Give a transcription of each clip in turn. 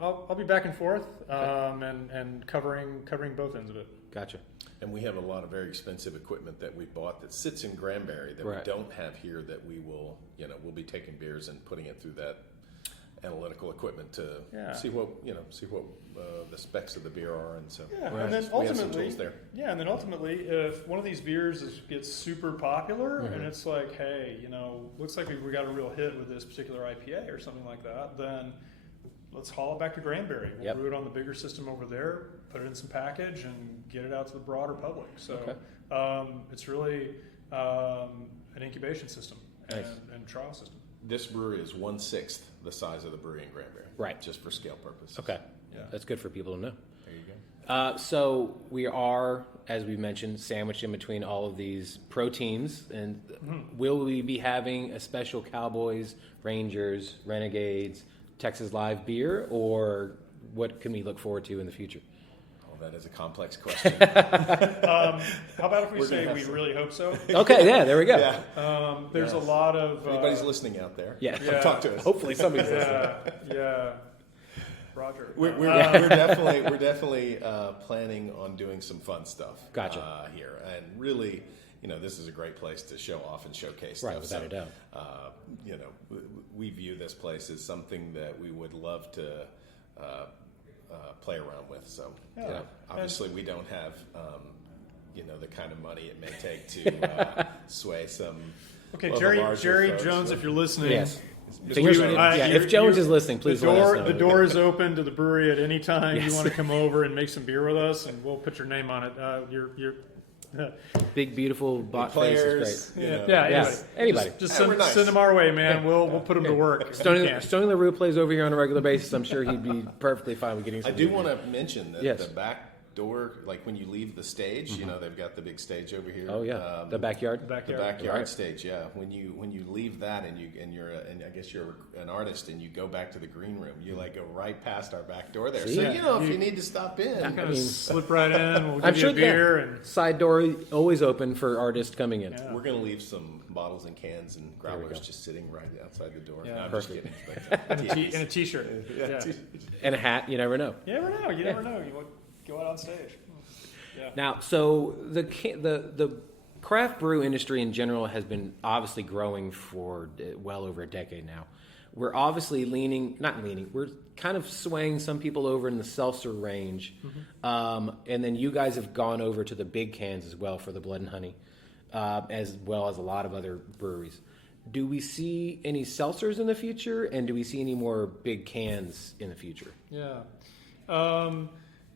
I'll be back and forth, and covering both ends of it. Gotcha. And we have a lot of very expensive equipment that we bought that sits in Granbury that we don't have here, that we will, we'll be taking beers and putting it through that analytical equipment to see what the specs of the beer are, and so and then we have some tools there. Yeah, and then ultimately, if one of these beers gets super popular, and it's like, hey, looks like we got a real hit with this particular IPA or something like that, then let's haul it back to Granbury. We'll brew it on the bigger system over there, put it in some package, and get it out to the broader public. So it's really an incubation system and trial system. This brewery is 1/6 the size of the brewery in Granbury. Right. Just for scale purposes. Okay. Yeah. That's good for people to know. There you go. So we are, as we mentioned, sandwiched in between all of these pro teams. And will we be having a special Cowboys, Rangers, Renegades, Texas Live beer, or what can we look forward to in the future? That is a complex question. How about if we say we really hope so? Okay, yeah, there we go. Yeah. There's a lot of... If anybody's listening out there, come talk to us. Hopefully somebody's listening. Yeah. Roger. We're definitely planning on doing some fun stuff here. And really, this is a great place to show off and showcase stuff. Right, without a doubt. We view this place as something that we would love to play around with. So, obviously we don't have, the kind of money it may take to sway some. Okay, of the Jerry larger folks. Jones, if you're listening. Yes. If Jones is listening, please let us know. The door is open to the brewery at any time. Yes. You want to come over and make some beer with us, and we'll put your name on it. You're big, beautiful bot face is great. Anybody. Just send them our way, man. We'll put them to work. Stony LaRue plays over here on a regular basis. I'm sure he'd be perfectly fine with getting some I do want to mention that Yes. the back door, like when you leave the stage, they've got the big stage over here. Oh yeah, the backyard. The backyard stage. Yeah, when you leave that and I guess you're an artist and you go back to the green room, you go right past our back door there. See? So if you need to stop in, slip right in. We'll I'm give sure you a beer and side door always open for artists coming in. Yeah. we're going to leave some bottles and cans and growlers just sitting right outside the door. Yeah. No, I'm Perfect. just kidding. and a t-shirt. And a hat. You never know. You never know. You never know. You go out on stage. Yeah. Not Now, so the craft brew industry in general has been obviously growing for well over a decade now. We're obviously we're kind of swaying some people over in the seltzer range. And then you guys have gone over to the big cans as well for the Blood and Honey, as well as a lot of other breweries. Do we see any seltzers in the future, and do we see any more big cans in the future? Yeah.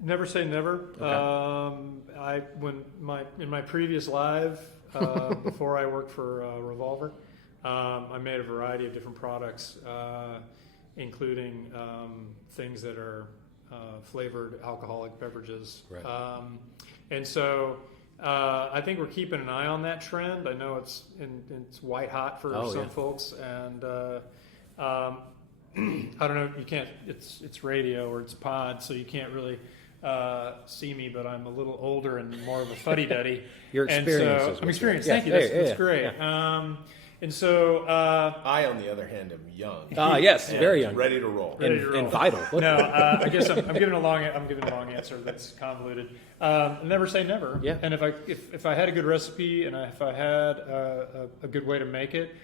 Never say never. Okay. In my previous life, before I worked for Revolver, I made a variety of different products, including things that are flavored alcoholic beverages. Right. And so I think we're keeping an eye on that trend. I know it's white hot for some folks, and I don't know. You can't. It's radio or it's pod, so you can't really see me. But I'm a little older and more of a fuddy-duddy. Your experience. I'm experienced. Thank you. That's great. Yeah. And so I, on the other hand, am young. Yes, very young, ready to roll, and vital. No, I guess I'm giving a long answer that's convoluted. Never say never. Yeah. And if I had a good recipe and if I had a good way to make it,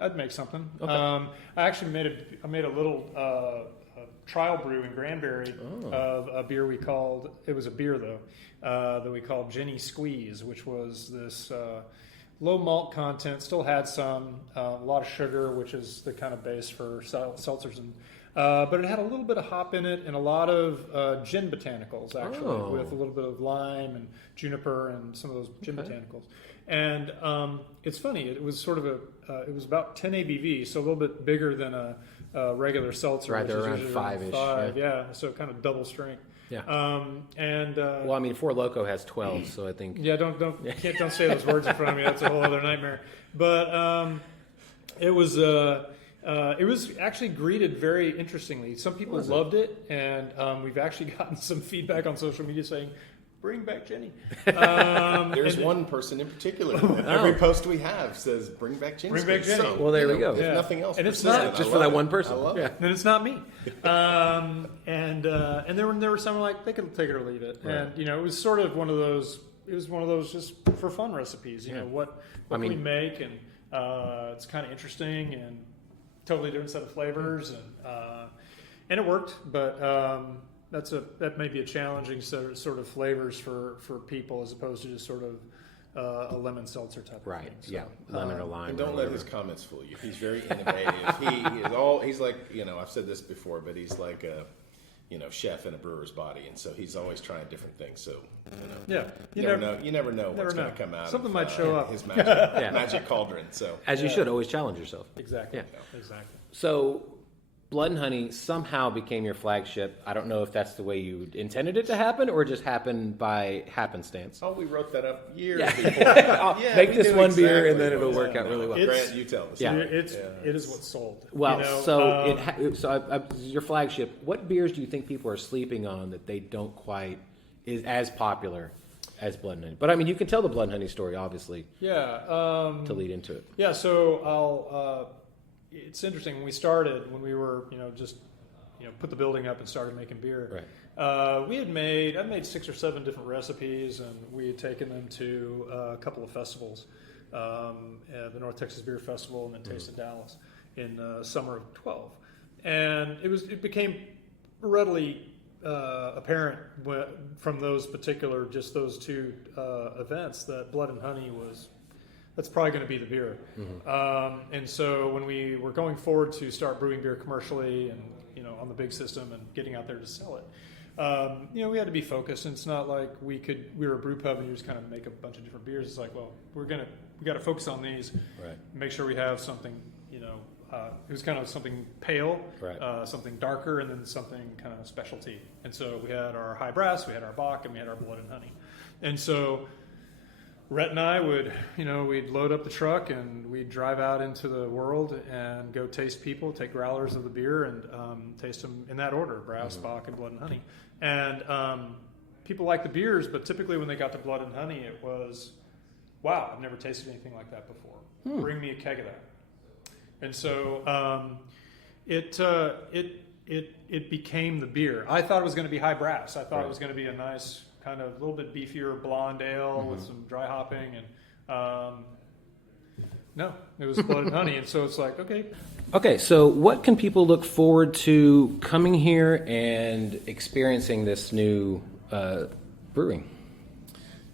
I'd make something. Okay. I actually made a little trial brew in Granbury of a beer it was a beer though, that we called Jenny Squeeze, which was this low malt content, still had some, a lot of sugar, which is the kind of base for seltzers, and but it had a little bit of hop in it and a lot of gin botanicals, actually, with a little bit of lime and juniper and some of those gin botanicals. And it's funny, it was sort of it was about 10 ABV, so a little bit bigger than a regular seltzer. Right, they're around 5-ish. Yeah, so kind of double strength. Yeah. Well, I mean, Four Loko has 12, so I think. Yeah, don't say those words in front of me. That's a whole other nightmare. But it was actually greeted very interestingly. Some people loved it, and we've actually gotten some feedback on social media saying, "Bring back Jenny." There's one person in particular. Every post we have says, "Bring back Jenny." Bring back Jenny. So, well, there we go. If nothing else, And it's persistent. not just for that one person. I love it. Then it's not me. and there were some like they could take it or leave it, Right. and it was sort of one of those. It was one of those just for fun recipes. You know what can we make, and it's kind of interesting and totally different set of flavors, and it worked. But that may be a challenging sort of flavors for people as opposed to just sort of a lemon seltzer type of thing. So, lemon or lime. And don't let his comments fool you. He's very innovative. He's like, I've said this before, but he's like a, chef in a brewer's body, and so he's always trying different things. So, you never know what's going to come out. Something might show up. His magic cauldron. So, as you should always challenge yourself. Exactly. Yeah. Exactly. So, Blood and Honey somehow became your flagship. I don't know if that's the way you intended it to happen or just happened by happenstance. Oh, we wrote that up years before. Make this one beer and then it'll work out really well. Grant, you tell us. Yeah. It is what sold. Well, your flagship. What beers do you think people are sleeping on that they don't quite is as popular as Blood and Honey? But I mean, you can tell the Blood and Honey story, obviously. Yeah. To lead into it. Yeah. So it's interesting when we were just put the building up and started making beer. Right. I'd made 6 or 7 different recipes, and we had taken them to a couple of festivals, the North Texas Beer Festival and then Taste of Dallas in summer of 12, and it became readily apparent from those two events that Blood and Honey that's probably going to be the beer. Mm-hmm. And so when we were going forward to start brewing beer commercially and on the big system and getting out there to sell it, we had to be focused. And it's not like we were a brew pub and you just kind of make a bunch of different beers. It's like, well, we got to focus on these. Right. Make sure we have something. It was kind of something pale, right. Something darker, and then something kind of specialty. And so we had our high brass, we had our Bock, and we had our Blood and Honey. And so Rhett and I we'd load up the truck and we'd drive out into the world and go taste people, take growlers of the beer and taste them in that order, brass, Bock, and Blood and Honey. And people liked the beers, but typically when they got to Blood and Honey, it was, wow, I've never tasted anything like that before. Bring me a keg of that. And so it became the beer. I thought it was going to be high brass. I thought it was going to be a nice kind of a little bit beefier blonde ale with some dry hopping, and no, it was Blood and Honey, and so it's like, okay. So what can people look forward to coming here and experiencing this new brewing?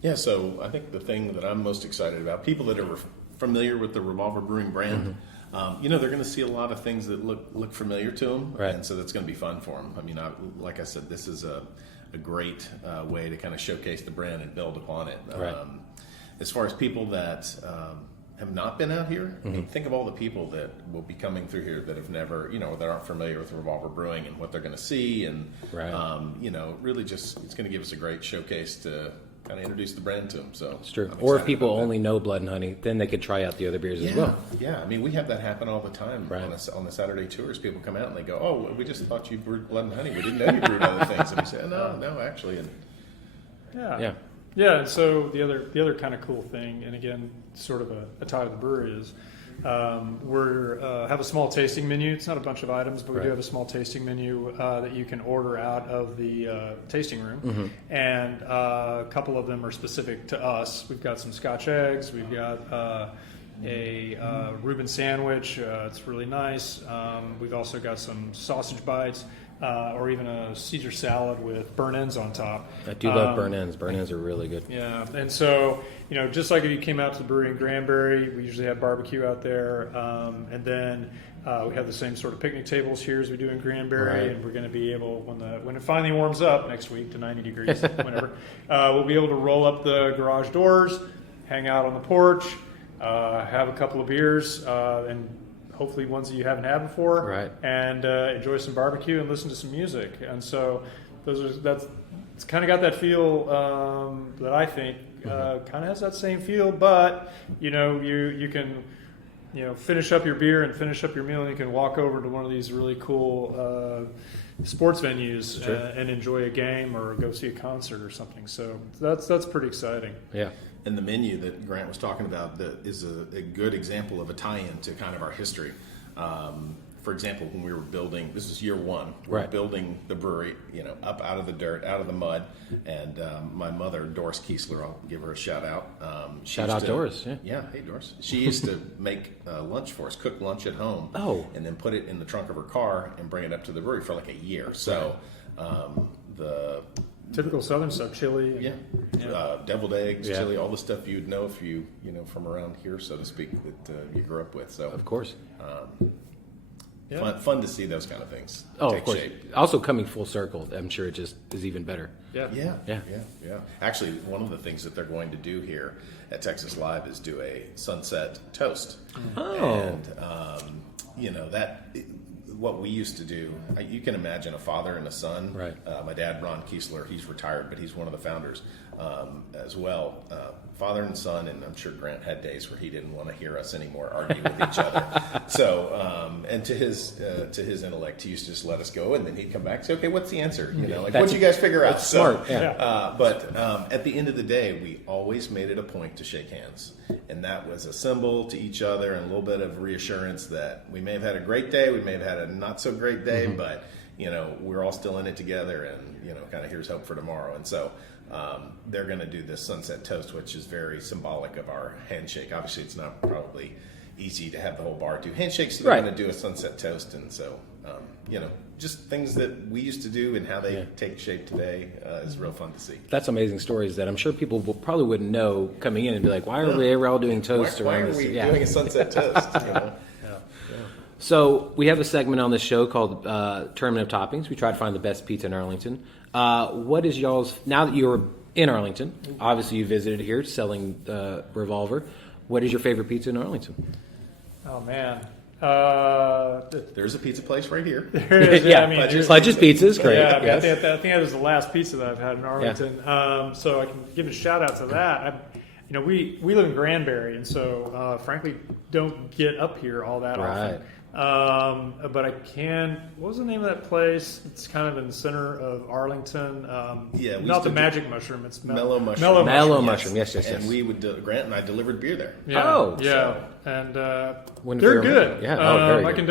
Yeah, so I think the thing that I'm most excited about, people that are familiar with the Revolver Brewing brand, they're going to see a lot of things that look familiar to them, right. And so that's going to be fun for them. I mean, like I said, this is a great way to kind of showcase the brand and build upon it. Right. As far as people that have not been out here, I mean, think of all the people that will be coming through here that have never, that aren't familiar with Revolver Brewing and what they're going to see, and really just it's going to give us a great showcase to kind of introduce the brand to them. So it's true. Or if people only know Blood and Honey, then they could try out the other beers as well. Yeah, I mean, we have that happen all the time on the Saturday tours. People come out and they go, "Oh, we just thought you brewed Blood and Honey. We didn't know you brewed other things." And we say, "No, actually." And yeah. And so the other kind of cool thing, and again, sort of a tie to the brewery is. We have a small tasting menu. It's not a bunch of items, but we do have a small tasting menu that you can order out of the tasting room. And a couple of them are specific to us. We've got some Scotch eggs. We've got a Reuben sandwich. It's really nice. We've also got some sausage bites. Or even a Caesar salad with burnt ends on top. I do love burnt ends. Burnt ends are really good. Yeah, and so, just like if you came out to the brewery in Granbury, we usually have barbecue out there. And then we have the same sort of picnic tables here as we do in Granbury. And we're going to be able, when it finally warms up next week to 90 degrees, whenever, we'll be able to roll up the garage doors, hang out on the porch, have a couple of beers, and hopefully ones that you haven't had before, and enjoy some barbecue and listen to some music. And so it's kind of got that feel that I think kind of has that same feel, but you can finish up your beer and finish up your meal, and you can walk over to one of these really cool sports venues and enjoy a game or go see a concert or something. So that's pretty exciting. Yeah. And the menu that Grant was talking about is a good example of a tie-in to kind of our history. for example, when we were building, this is year one, we're Right. building the brewery, up out of the dirt, out of the mud, and my mother, Doris Khisler, I'll give her a shout out. Shout out Doris, yeah. Yeah, hey Doris. She used to make lunch for us, cook lunch at home, and then put it in the trunk of her car and bring it up to the brewery for like a year. So the Typical Southern stuff, chili. deviled eggs, chili, all the stuff you'd know if you from around here, so to speak, that you grew up with. So Of course. fun to see those kind of things Oh, take of course. shape. Also coming full circle, I'm sure it just is even better. Yeah. Yeah. Actually, one of the things that they're going to do here at Texas Live is do a sunset toast. Oh. And what we used to do, you can imagine a father and a son. Right. My dad, Ron Khisler, he's retired, but he's one of the founders as well. Father and son, and I'm sure Grant had days where he didn't want to hear us anymore argue with each other. So, and to his intellect, he used to just let us go, and then he'd come back and say, "Okay, what's the answer? What'd you guys figure out?" That's smart. But at the end of the day, we always made it a point to shake hands, and that was a symbol to each other and a little bit of reassurance that we may have had a great day, we may have had a not so great day, but we're all still in it together, and kind of here's hope for tomorrow. And so they're going to do this sunset toast, which is very symbolic of our handshake. Obviously, it's not probably easy to have the whole bar do handshakes, so they're going to do a sunset toast. And so, just things that we used to do and how they take shape today is real fun to see. That's amazing stories that I'm sure people probably wouldn't know coming in and be like, why are we all doing toast Why around are this? we doing a sunset toast? So we have a segment on this show called Tournament of Toppings. We try to find the best pizza in Arlington. What is y'all's, now that you're in Arlington, obviously you visited here selling Revolver, what is your favorite pizza in Arlington? Oh, man. There's a pizza place right here. There is, yeah, I mean, Pledge's Pizza is great. Yeah, yes. I think that was the last pizza that I've had in Arlington. So I can give a shout out to that. We live in Granbury, and so frankly don't get up here all that often. But I can. What was the name of that place? It's kind of in the center of Arlington. Not the Magic Mushroom. It's Mellow Mushroom. Mellow Mushroom. Yes. And we would Grant and I delivered beer there. And When they're good. Yeah, very I good. can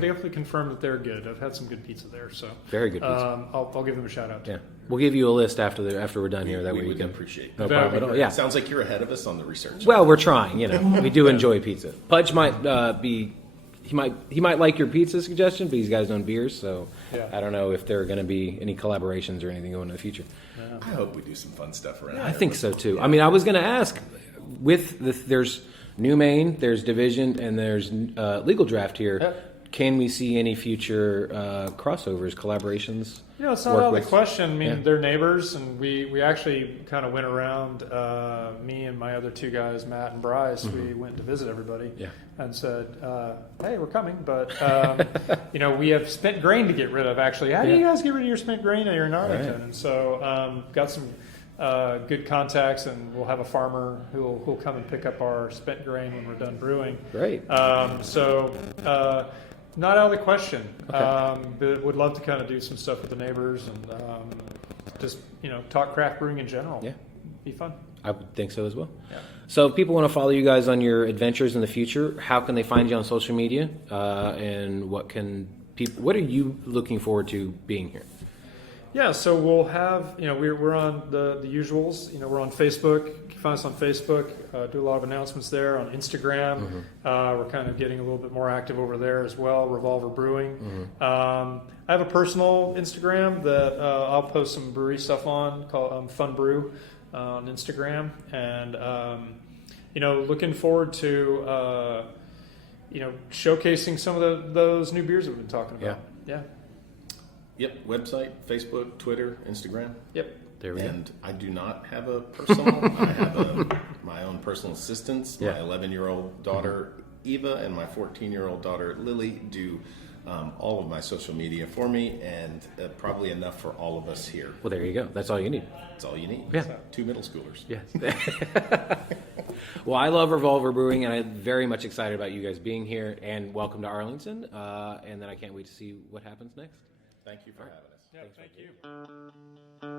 definitely confirm that they're good. I've had some good pizza there, so Very good pizza. I'll give them a shout out. Yeah, we'll give you a list after we're done here. That we way you would can appreciate no it. problem at all. Yeah. Sounds like you're ahead of us on the research. Well, we're trying. We do enjoy pizza. Pudge might be. He might like your pizza suggestion, but he's got his own beers, so I don't know if there are going to be any collaborations or anything going in the future. I hope we do some fun stuff around. I think so too. I mean, I was going to ask. There's New Maine, there's Division, and there's Legal Draft here. Yep. Can we see any future crossovers, collaborations? It's not out of the question. I mean, they're neighbors, and we actually kind of went around, me and my other two guys, Matt and Bryce, we went to visit everybody and said, hey, we're coming, but, we have spent grain to get rid of, actually. How do you guys get rid of your spent grain here in Arlington? Right. And so got some good contacts, and we'll have a farmer who'll come and pick up our spent grain when we're done brewing. Great. Not out of the question. Okay. But would love to kind of do some stuff with the neighbors and just talk craft brewing in general. Yeah, be fun. I would think so as well. Yeah. So if people want to follow you guys on your adventures in the future, how can they find you on social media? And what are you looking forward to being here? Yeah, so we'll have, we're on the usuals. We're on Facebook. You can find us on Facebook. Do a lot of announcements there. On Instagram, we're kind of getting a little bit more active over there as well. Revolver Brewing. I have a personal Instagram that I'll post some brewery stuff on called Fun Brew on Instagram, and looking forward to showcasing some of those new beers that we've been talking about. Yeah. Yep, website, Facebook, Twitter, Instagram. Yep. There we go. And I do not have a personal. I have my own personal assistants. My 11-year-old daughter, Eva, and my 14-year-old daughter, Lily, do all of my social media for me, and probably enough for all of us here. Well, there you go. That's all you need. That's all you need. Yeah. So, 2 middle schoolers. Yes. Well, I love Revolver Brewing, and I'm very much excited about you guys being here, and welcome to Arlington, and then I can't wait to see what happens next. Thank you for having us. Yeah, thank you.